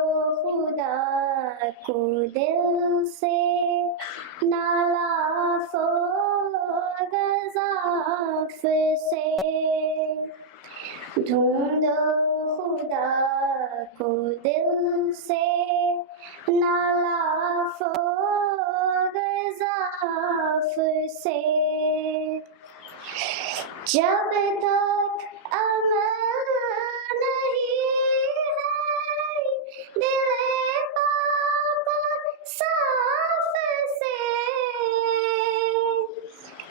खुदा को दिल से नालाफो गज़ाफ से ढूंढो खुदा को दिल से नालाफो गज़ाफ से जब तक अमल नहीं है दिले पाक साफ से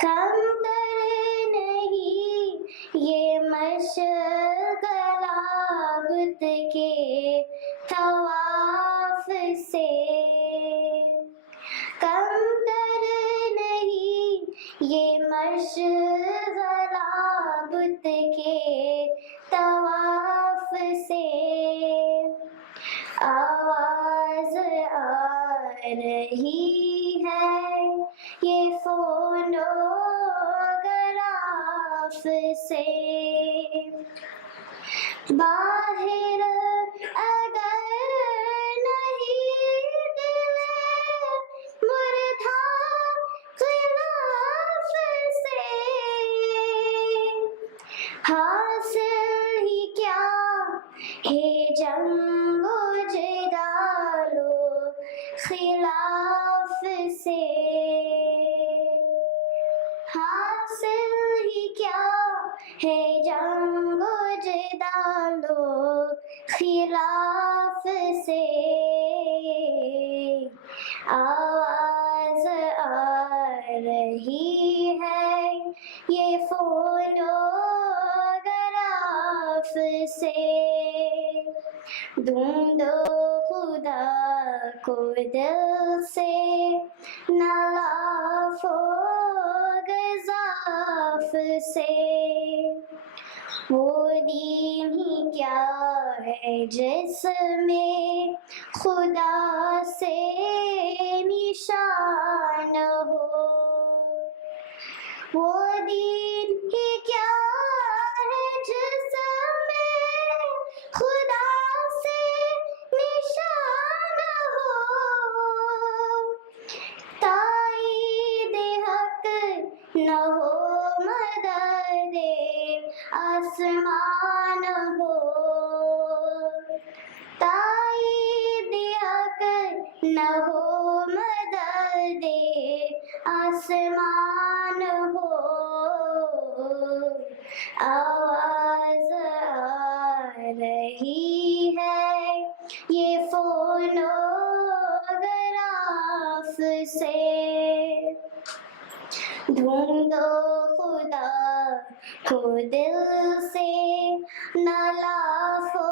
कम तर नहीं ये मशगला बुत के तवाफ से कम तर नहीं ये मशगला बुत के तवाफ से आवाज आ रही है ये फोनोग्राफ से बाहर अगर नहीं दिले मुर्दा खिलाफ से हासिल ही क्या है जंगो जिदालो खिलाफ से हासिल ही क्या है जंगो जिदालो खिलाफ से आवाज आ रही है ये फोनोग्राफ से ढूंढो खुदा को दिल से नालाफो गज़ाफ से वो दीन ही क्या है जिसमें खुदा से निशान हो वो दीन ही क्या है जिसमें खुदा से निशान हो ताईद हक न हो मदद आसमान हो ताईद हक न हो मदद आसमान हो आवाज आ रही है ये फोनोग्राफ से ढूंढो खुदा को दिल से नालाफो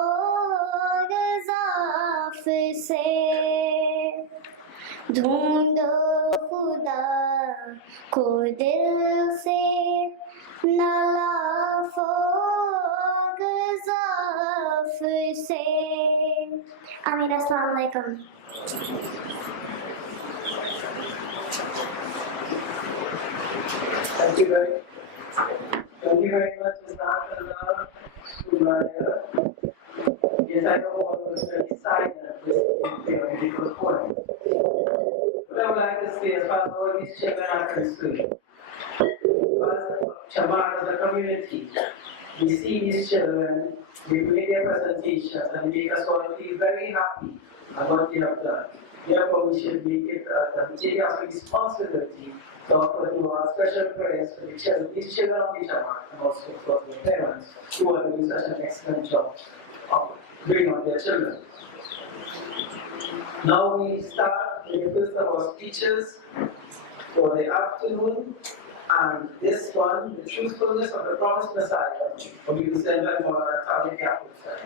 गज़ाफ से ढूंढो खुदा को दिल से नालाफो गज़ाफ से आमीन। अस्सलाम वालेकुम। Thank you very much, Jazakallah. Yes, I know what was very silent at this difficult point. What I would like to say as far as all these children are concerned, as Jamaat as a community, we see these children, we play their presentations, and they make us all feel very happy about what they have done. Therefore, we should make it take us responsibility to offer to our special prayers for the children, these children of the Jamaat, and also for the parents who are doing such an excellent job of bringing up their children. Now we start with the first of our speeches for the afternoon, and this one, the truthfulness of the promised Messiah, will be presented by Natalia Capital.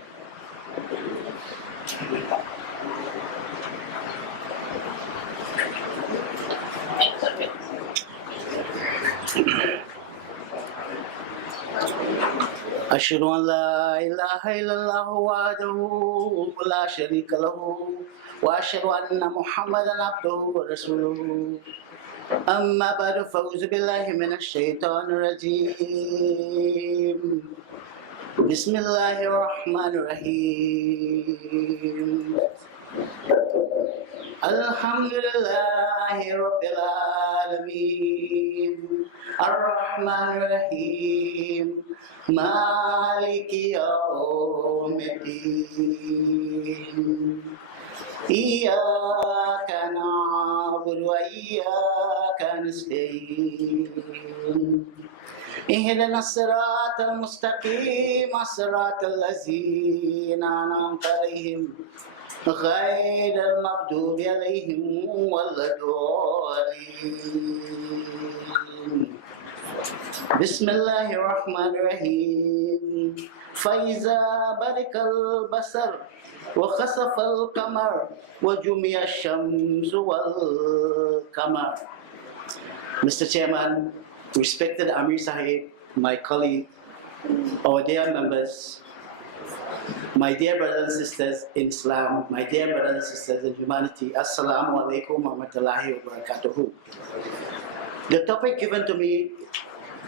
أشهد أن لا إله إلا الله وحده لا شريك له وأشهد أن محمدا عبده ورسوله أما بعد فأعوذ بالله من الشيطان الرجيم Bismillahirrahmanirrahim. Alhamdulillahi Rabbil Alameen. Ar-Rahmanir-Rahim. Maliki Yawmiddin. Iyyaka na'budu wa iyyaka nasta'in. اهدنا الصراط المستقيم صراط الذين أنعمت عليهم غير المغضوب عليهم ولا الضالين. بسم الله الرحمن الرحيم. فإذا برق البصر وخسف القمر وجمع الشمس والقمر. Mr. Chairman, respected Amir Sahib, my colleague, our dear members, my dear brothers and sisters in Islam, my dear brothers and sisters in humanity, Assalamu alaikum wa rahmatullahi wa barakatuhu. The topic given to me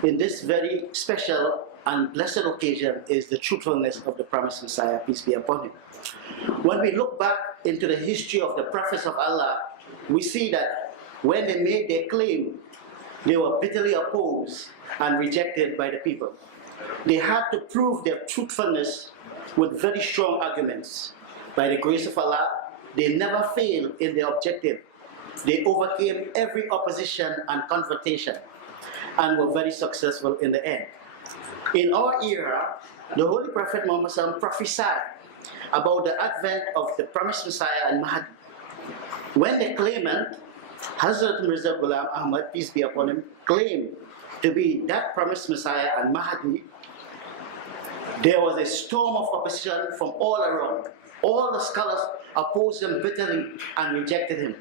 in this very special and blessed occasion is the truthfulness of the promised Messiah, peace be upon him. When we look back into the history of the prophets of Allah, we see that when they made their claim, they were bitterly opposed and rejected by the people. They had to prove their truthfulness with very strong arguments. By the grace of Allah, they never failed in their objective. They overcame every opposition and confrontation and were very successful in the end. In our era, the Holy Prophet Muhammad prophesied about the advent of the promised Messiah and Mahdi. When the claimant, Hazrat Mirza Ghulam Ahmad, peace be upon him, claimed to be that promised Messiah and Mahdi, there was a storm of opposition from all around. All the scholars opposed him bitterly and rejected him.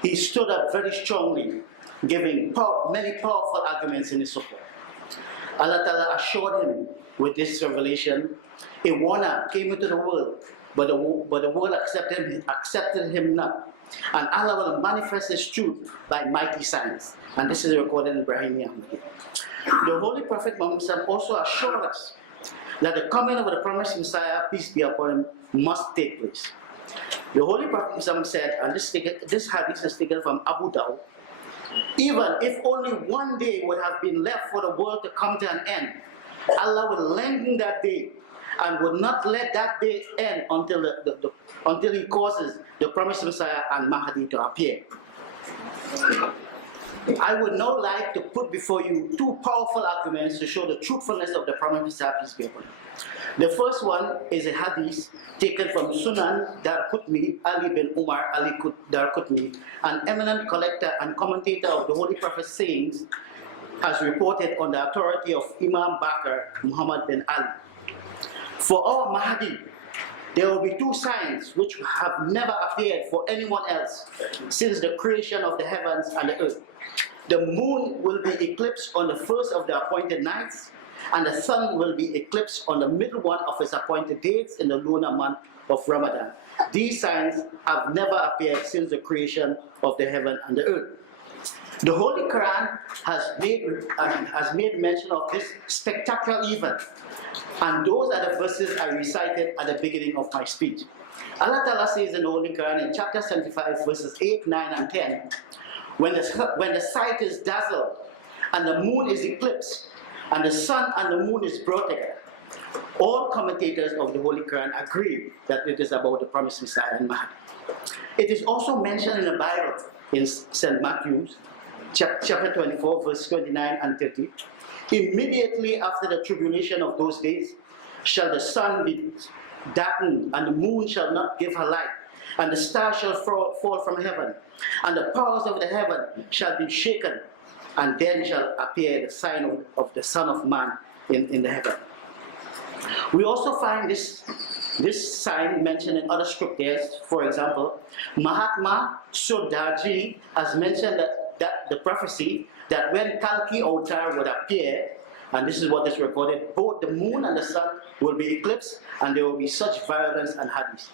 He stood up very strongly, giving many powerful arguments in his support. Allah Ta'ala assured him with this revelation, a warner came into the world, but the world accepted him not. And Allah will manifest His truth by mighty signs. And this is recorded in Ahmadiyya. The Holy Prophet Muhammad also assured us that the coming of the promised Messiah, peace be upon him, must take place. The Holy Prophet Muhammad said, and this hadith is taken from Abu Dawud, even if only one day would have been left for the world to come to an end, Allah will lengthen that day and would not let that day end until until He causes the promised Messiah and Mahdi to appear. I would now like to put before you two powerful arguments to show the truthfulness of the promised Messiah, peace be upon him. The first one is a hadith taken from Sunan Darqutni, Ali bin Umar Ali Darqutni, an eminent collector and commentator of the Holy Prophet's sayings, as reported on the authority of Imam Bakr Muhammad bin Ali. For our Mahdi, there will be two signs which have never appeared for anyone else since the creation of the heavens and the earth. The moon will be eclipsed on the first of the appointed nights, and the sun will be eclipsed on the middle one of its appointed dates in the lunar month of Ramadan. These signs have never appeared since the creation of the heaven and the earth. The Holy Quran has made mention of this spectacular event, and those are the verses I recited at the beginning of my speech. Allah Ta'ala says in the Holy Quran in chapter 75 verses 8, 9 and 10, when the sight is dazzled and the moon is eclipsed and the sun and the moon is brought together, all commentators of the Holy Quran agree that it is about the promised Messiah and Mahdi. It is also mentioned in the Bible in St. Matthew chapter 24 verse 29 and 30. Immediately after the tribulation of those days shall the sun be darkened, and the moon shall not give her light, and the stars shall fall from heaven, and the powers of the heaven shall be shaken, and then shall appear the sign of the Son of Man in the heaven. We also find this sign mentioned in other scriptures. For example, Mahatma Sudhaji has mentioned that the prophecy that when Kalki Avatar would appear, and this is what is recorded, both the moon and the sun will be eclipsed, and there will be such violence and hadith.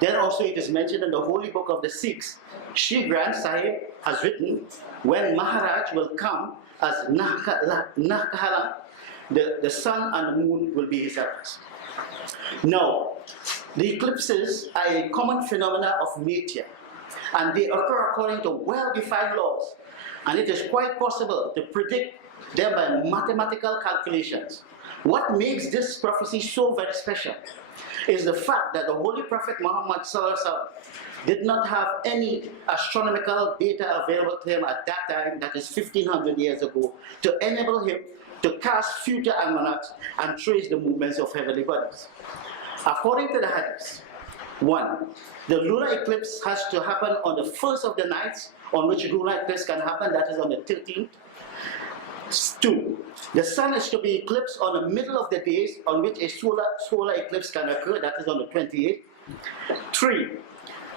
Then also it is mentioned in the holy book of the Sikhs, Shri Granth Sahib has written, when Maharaj will come as Nahkahala, the sun and the moon will be his helpers. Now, the eclipses are a common phenomenon of nature, and they occur according to well-defined laws, and it is quite possible to predict them by mathematical calculations. What makes this prophecy so very special is the fact that the Holy Prophet Muhammad SAW did not have any astronomical data available to him at that time, that is 1500 years ago, to enable him to cast future almanacs and trace the movements of heavenly bodies. According to the hadith, 1. The lunar eclipse has to happen on the first of the nights on which lunar eclipse can happen, that is on the 13th. 2. The sun is to be eclipsed on the middle of the days on which a solar eclipse can occur, that is on the 28th. 3.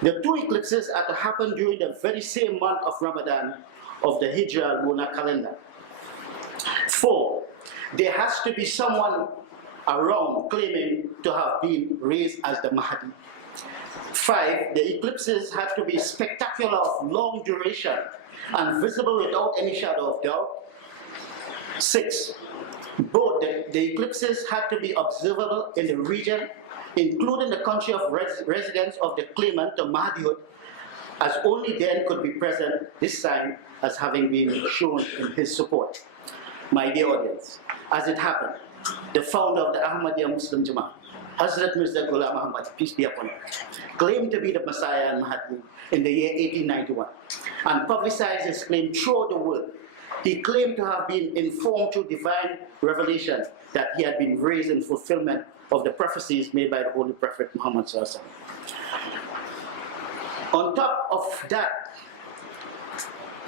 The two eclipses are to happen during the very same month of Ramadan of the Hijra lunar calendar. 4. There has to be someone around claiming to have been raised as the Mahdi. 5. The eclipses have to be spectacular, of long duration, and visible without any shadow of doubt. 6. Both the eclipses had to be observable in the region, including the country of residence of the claimant to Mahdihood, as only then could be present this sign as having been shown in his support. My dear audience, as it happened, the founder of the Ahmadiyya Muslim Jamaat, Hazrat Mirza Ghulam Ahmad, peace be upon him, claimed to be the Messiah and Mahdi in the year 1891 and publicized his claim throughout the world. He claimed to have been informed through divine revelation that he had been raised in fulfillment of the prophecies made by the Holy Prophet Muhammad SAW. On top of that,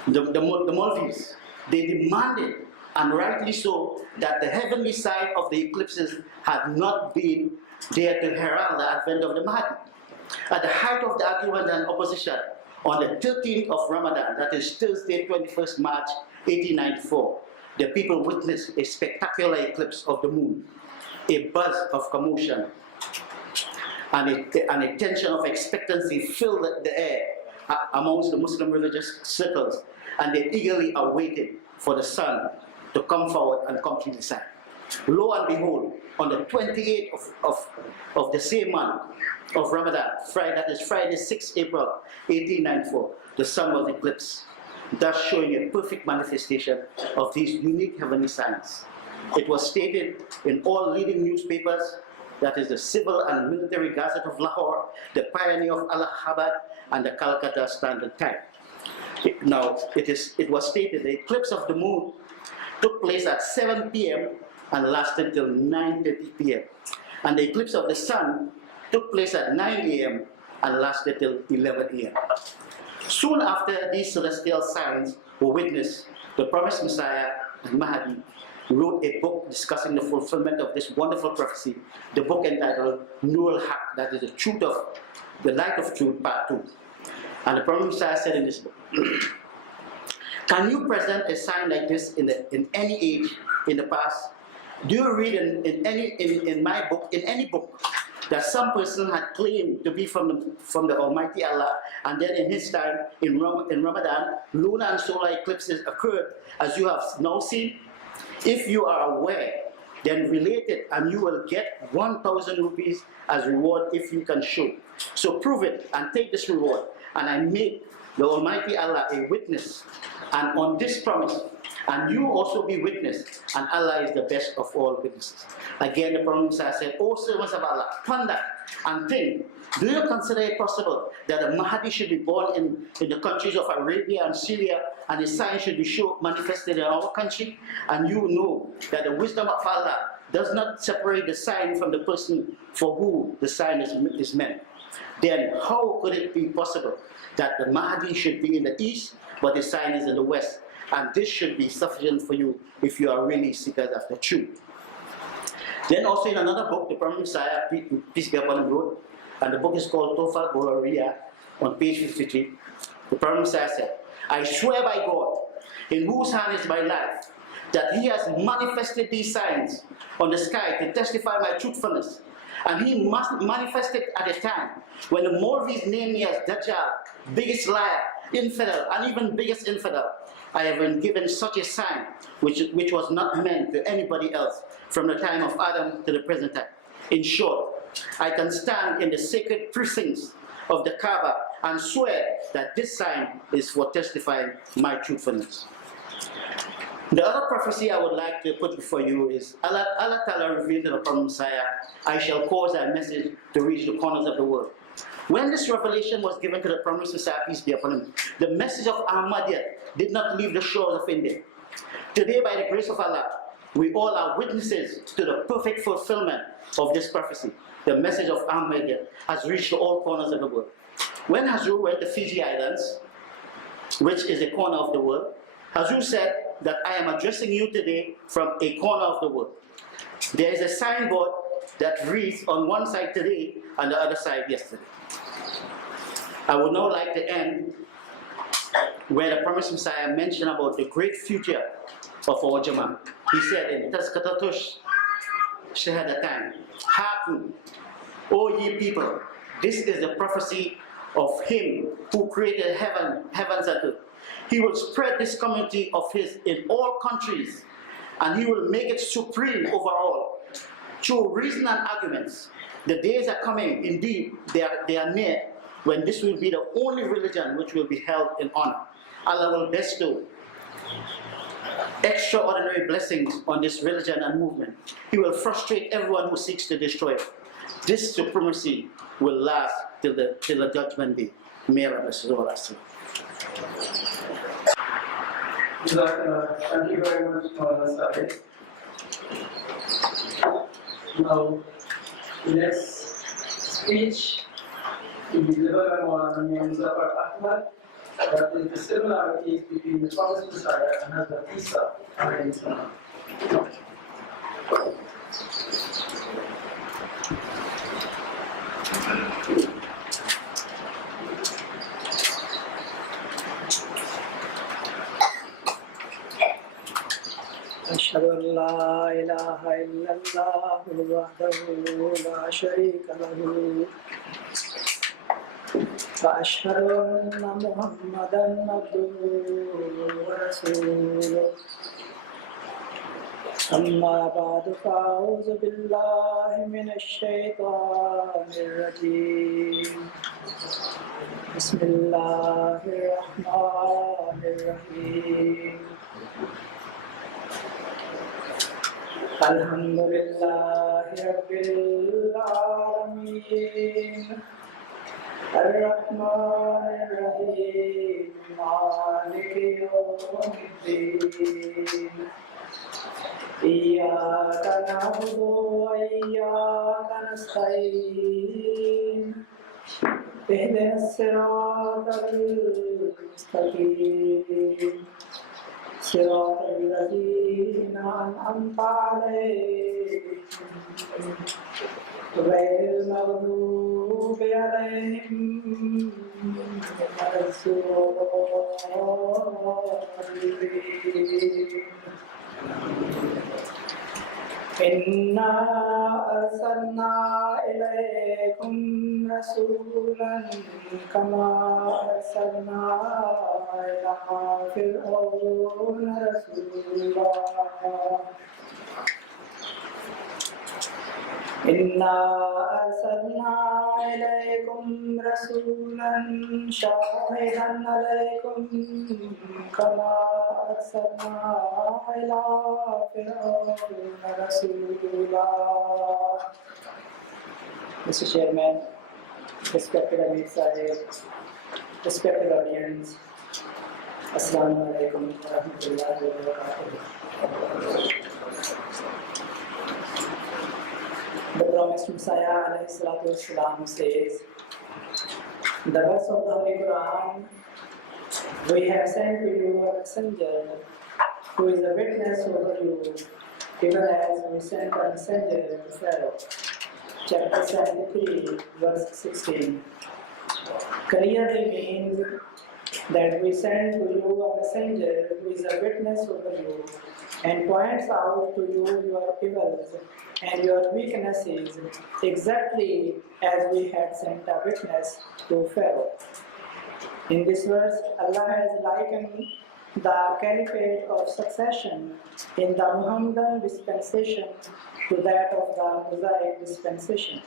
the Malvis, they demanded, and rightly so, that the heavenly side of the eclipses had not been there to herald the advent of the Mahdi. At the height of the argument and opposition, on the 13th of Ramadan, that is Thursday, 21st March 1894, the people witnessed a spectacular eclipse of the moon, a buzz of commotion, and a tension of expectancy filled the air amongst the Muslim religious circles, and they eagerly awaited for the sun to come forward and complete the sign. Lo and behold, on the 28th of the same month of Ramadan, that is Friday, 6 April 1894, the sun was eclipsed, thus showing a perfect manifestation of these unique heavenly signs. It was stated in all leading newspapers, that is the Civil and Military Gazette of Lahore, the Pioneer of Allahabad, and the Calcutta Standard Time. It was stated the eclipse of the moon took place at 7 p.m. and lasted till 9:30 p.m. And the eclipse of the sun took place at 9 a.m. and lasted till 11 a.m. Soon after these celestial signs were witnessed, the promised Messiah, Mahdi, wrote a book discussing the fulfillment of this wonderful prophecy, the book entitled Nur al-Haq, that is the Light of Truth, Part 2. And the promised Messiah said in this book, can you present a sign like this in any age in the past? Do you read in my book, in any book, that some person had claimed to be from the Almighty Allah, and then in his time, in Ramadan, lunar and solar eclipses occurred, as you have now seen? If you are aware, then relate it, and you will get 1,000 rupees as reward if you can show. So prove it and take this reward, and I make the Almighty Allah a witness, and on this promise, and you also be witness, and Allah is the best of all witnesses. Again, the Prophet said, O servants of Allah, ponder and think, do you consider it possible that a Mahdi should be born in the countries of Arabia and Syria, and his sign should be manifested in our country? And you know that the wisdom of Allah does not separate the sign from the person for who the sign is meant. Then how could it be possible that the Mahdi should be in the east, but the sign is in the west? And this should be sufficient for you if you are really seekers after truth. Then also in another book, the Prophet Messiah, peace be upon him, wrote, and the book is called Tofa Goraria, on page 53. The Prophet Messiah said, I swear by God, in whose hand is my life, that he has manifested these signs on the sky to testify my truthfulness, And he must manifested at a time when the Maulvis named me as Dajjal, biggest liar, infidel, and even biggest infidel. I have been given such a sign which was not meant to anybody else from the time of Adam to the present time. In short, I can stand in the sacred precincts of the Kaaba and swear that this sign is for testifying my truthfulness. The other prophecy I would like to put before you is Allah Ta'ala revealed to the Prophet Messiah, I shall cause thy message to reach the corners of the world. When this revelation was given to the Promised Messiah, peace be upon him, the message of Ahmadiyya did not leave the shores of India. Today, by the grace of Allah, we all are witnesses to the perfect fulfillment of this prophecy. The message of Ahmadiyya has reached to all corners of the world. When Hazur went to Fiji Islands, which is a corner of the world, Hazur said that I am addressing you today from a corner of the world. There is a signboard that reads on one side today and the other side yesterday. I would now like to end where the Promised Messiah mentioned about the great future of our Jama'ah. He said in Tazkatatush Shahadatan, Hearken, O ye people, this is the prophecy of him who created heavens and earth. He will spread this community of his in all countries, and he will make it supreme over all, through reason and arguments. The days are coming, indeed, they are near, when this will be the only religion which will be held in honor. Allah will bestow extraordinary blessings on this religion and movement. He will frustrate everyone who seeks to destroy it. This supremacy will last till the judgment day. May Allah bless all us. Thank you very much, Sahib. Now, the next speech will be delivered by Maulana Muzaffar Ahmad. That is the similarities between the Prophet Messiah and Hazrat Isa alayhi salam. أشهد أن لا إله إلا الله وحده لا شريك له وأشهد أن محمدا عبده ورسوله أما بعد فأعوذ بالله من الشيطان الرجيم بسم الله الرحمن الرحيم الحمد لله رب العالمين الرحمن الرحيم مالك يوم الدين إياك نعبد وإياك نستعين اهدنا الصراط المستقيم صراط الذين أنعمت عليهم غير المغضوب عليهم ولا الضالين إنا أرسلنا إليكم رسولا كما أرسلنا إلى فرعون رسولا إنا أرسلنا إليكم رسولا شاهدا عليكم كما أرسلنا إلى فرعون رسولا. Mr. Chairman, respected Amir Sahib, respected audience, Assalamu alaikum wa rahmatullahi wa barakatuh. The promised Messiah ﷺ says, the verse of the Holy Quran, we have sent to you a messenger who is a witness over you, even as we sent a messenger to Pharaoh. Chapter 73, verse 16. Clearly means that we send to you a messenger who is a witness over you and points out to you your evils and your weaknesses, exactly as we had sent a witness to Pharaoh. In this verse, Allah has likened the caliphate of succession in the Muhammadan dispensation to that of the Mosaic dispensation.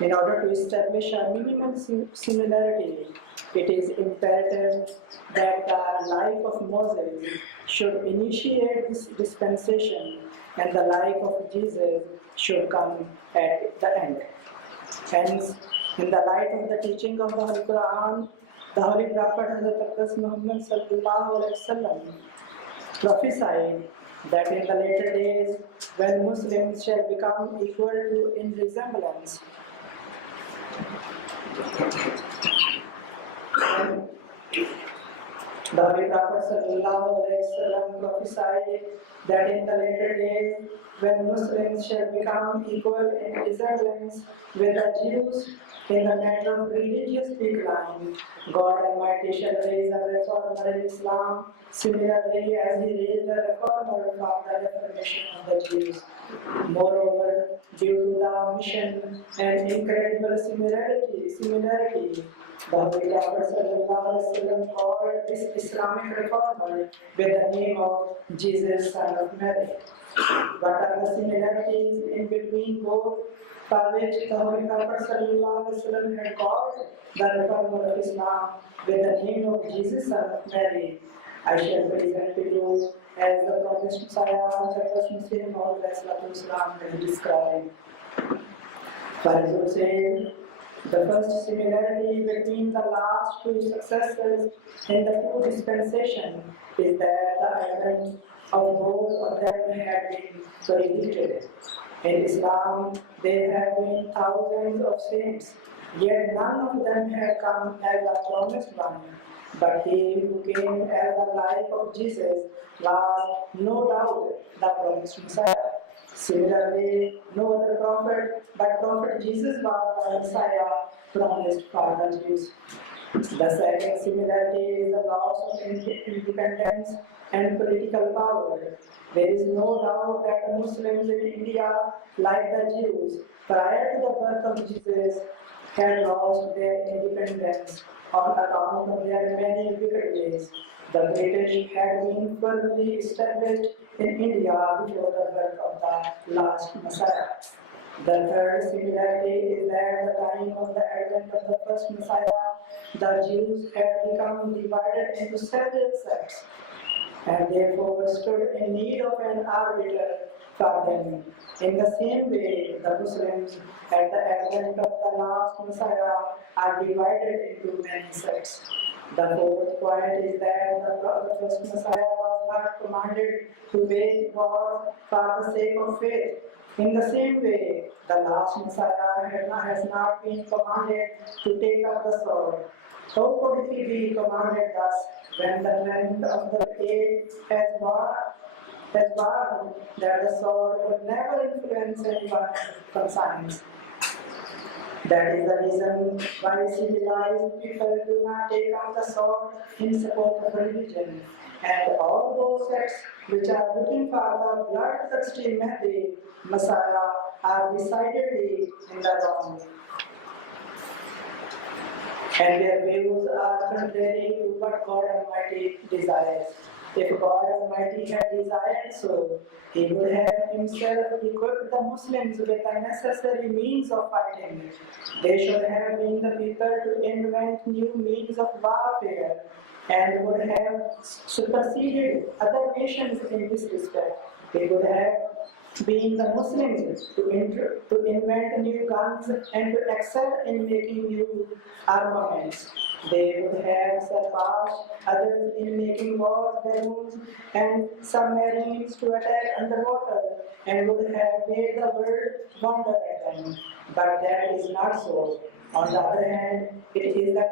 In order to establish a minimum similarity, it is imperative that the life of Moses should initiate this dispensation and the life of Jesus should come at the end. Hence, in the light of the teaching of the Holy Quran, the Holy Prophet Hazrat Muhammad sallallahu alaihi wasallam prophesied that in the later days, when Muslims shall become equal to in resemblance, the Holy Prophet sallallahu alaihi wasallam prophesied that in the later days, when Muslims shall become equal in resemblance with the Jews in the matter of religious decline, God Almighty shall raise a reformer in Islam, similarly as He raised a reformer for the reformation of the Jews. Moreover, due to the mission and incredible similarity, the Holy Prophet ﷺ called this Islamic reformer with the name of Jesus, son of Mary. What are the similarities in between both, for which the Holy Prophet ﷺ had called the reformer of Islam with the name of Jesus, son of Mary? I shall present to you as the promised Messiah, Masih, Maood has described. For example, the first similarity between the last two successors in the two dispensation is that the advent of both of them had been prohibited. In Islam, there have been thousands of saints, yet none of them have come as the promised one. But he who came as the life of Jesus was no doubt the promised Messiah. Similarly, no other prophet but Prophet Jesus was the Messiah promised for the Jews. The second similarity is the loss of independence and political power. There is no doubt that the Muslims in India, like the Jews, prior to the birth of Jesus, had lost their independence on account of their many wicked ways. The British had been firmly established in India before the birth of the last Messiah. The third similarity is that at the time of the advent of the first Messiah, the Jews had become divided into several sects and therefore stood in need of an arbiter for them. In the same way, the Muslims at the advent of the last Messiah are divided into many sects. The fourth point is that the first Messiah was not commanded to wage war for the sake of faith. In the same way, the last Messiah has not been commanded to take up the sword. How could he be commanded thus when the end of the age has warned that the sword would never influence anyone's conscience? That is the reason why civilized people do not take up the sword in support of religion. And all those sects which are looking for the bloodthirsty Messiah are decidedly in the wrong. And their views are contrary to what God Almighty desires. If God Almighty had desired so, He would have Himself equipped the Muslims with the necessary means of fighting. They should have been the people to invent new means of warfare and would have superseded other nations in this respect. They would have been the Muslims to invent new guns and to excel in making new armaments. They would have surpassed others in making war balloons and submarines to attack underwater and would have made the world wonder at them. But that is not so. On the other hand, it is the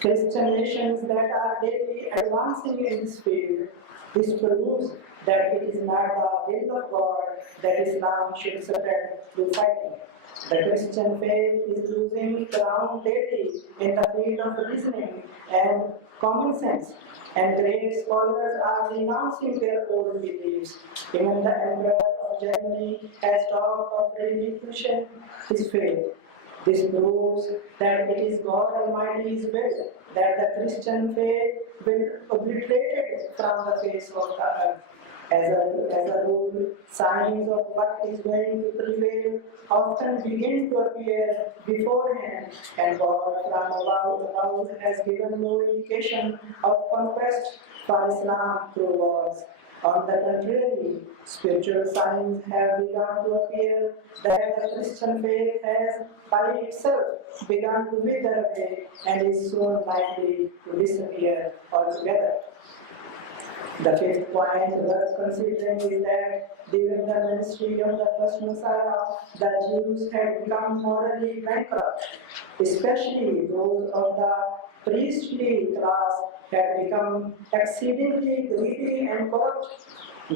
Christian nations that are daily advancing in this field. This proves that it is not the will of God that Islam should spread through fighting. The Christian faith is losing ground daily in the field of reasoning and common sense, and great scholars are renouncing their old beliefs. Even the Emperor of Germany has talked of relinquishing his faith. This proves that it is God Almighty's will that the Christian faith will obliterated from the face of the earth. As a rule, signs of what is going to prevail often begin to appear beforehand, and God from above has given no indication of conquest for Islam through wars. On the contrary, spiritual signs have begun to appear that the Christian faith has by itself begun to wither away and is soon likely to disappear altogether. The fifth point worth considering is that during the ministry of the first Messiah, the Jews had become morally bankrupt, especially those of the priestly class had become exceedingly greedy and corrupt.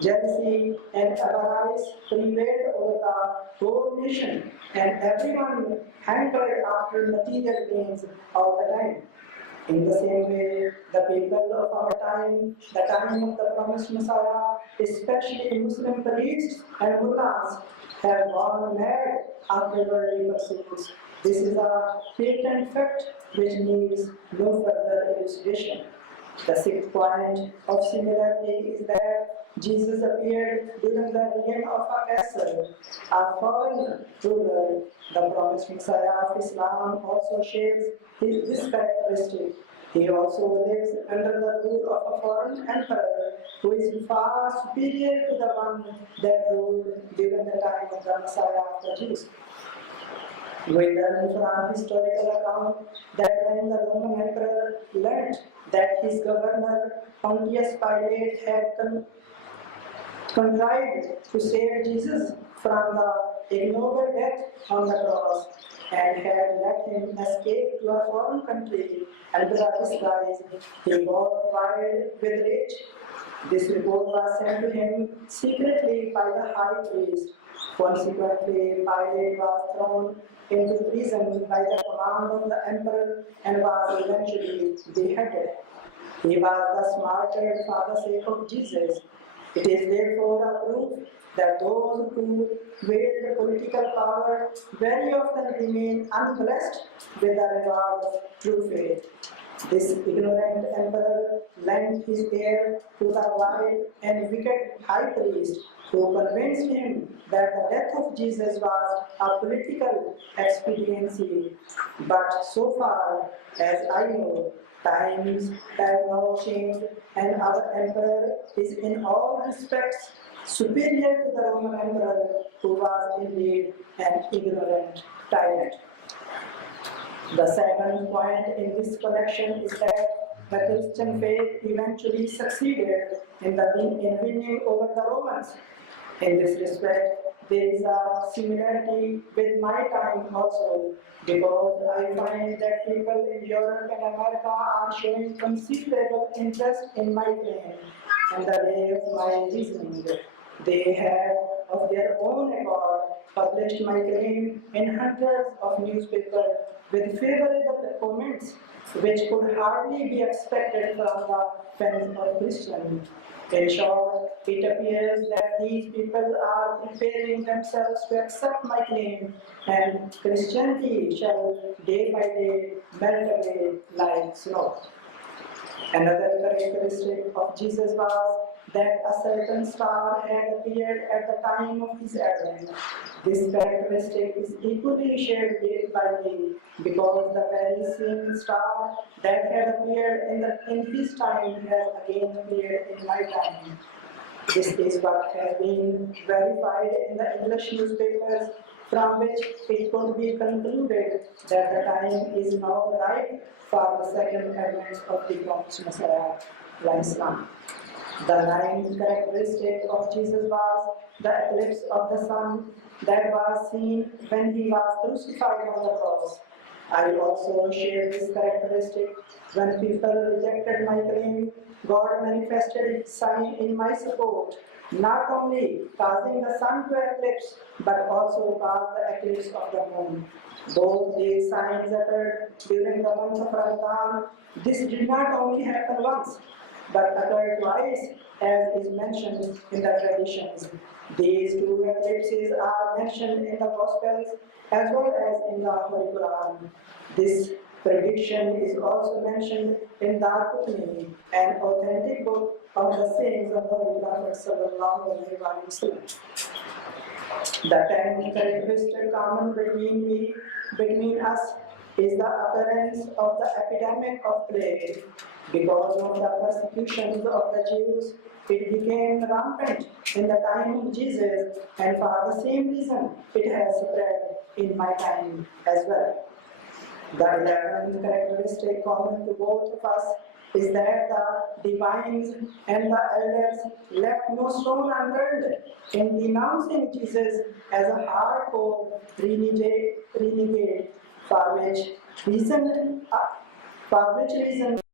Jealousy and avarice prevailed over the whole nation, and everyone hankered after material gains all the time. In the same way, the people of our time, the time of the promised Messiah, especially Muslim priests and mullahs, have gone mad after worldly pursuits. This is a patent fact which needs no further elucidation. The sixth point of similarity is that Jesus appeared during the reign of a castle, a foreign ruler. The promised Messiah of Islam also shares this characteristic. He also lives under the rule of a foreign emperor who is far superior to the one that ruled during the time of the Messiah of the Jews. We learn from historical account that when the Roman emperor learned that his governor Pontius Pilate had contrived to save Jesus from the ignoble death on the cross and had let him escape to a foreign country under a disguise, he was wild with rage. This report was sent to him secretly by the high priest. Consequently, Pilate was thrown into prison by the command of the emperor and was eventually beheaded. He was thus martyred for the sake of Jesus. It is therefore a proof that those who wield political power very often remain unblessed with the reward of true faith. This ignorant emperor lent his ear to the wild and wicked high priest who convinced him that the death of Jesus was a political expediency. But so far as I know, times have now changed and our emperor is in all respects superior to the Roman emperor who was indeed an ignorant tyrant. The seventh point in this connection is that the Christian faith eventually succeeded in winning over the Romans. In this respect, there is a similarity with my time also, because I find that people in Europe and America are showing considerable interest in my claim and the way of my reasoning. They have, of their own accord, published my claim in hundreds of newspapers with favorable comments, which could hardly be expected from the fans of Christians. In short, it appears that these people are preparing themselves to accept my claim, and Christianity shall day by day melt away like snow. Another characteristic of Jesus was that a certain star had appeared at the time of his advent. This characteristic is equally shared by me because the very same star that had appeared in his time has again appeared in my time. This is what has been verified in the English newspapers, from which it could be concluded that the time is now ripe for the second advent of the promised Messiah, Islam. The ninth characteristic of Jesus was the eclipse of the sun that was seen when he was crucified on the cross. I also share this characteristic. When people rejected my claim, God manifested His sign in my support, not only causing the sun to eclipse, but also caused the eclipse of the moon. Both these signs occurred during the month of Ramadan. This did not only happen once, but occur twice as is mentioned in the traditions. These two eclipses are mentioned in the Gospels as well as in the Holy Quran. This prediction is also mentioned in the Qutni, an authentic book of the sayings of the Holy Prophet sallallahu alaihi wasallam. The 10th characteristic common between us is the occurrence of the epidemic of plague. Because of the persecutions of the Jews, it became rampant in the time of Jesus, and for the same reason, it has spread in my time as well. The 11th characteristic common to both of us is that the divines and the elders left no stone unturned in denouncing Jesus as a hardcore renegade, for which reason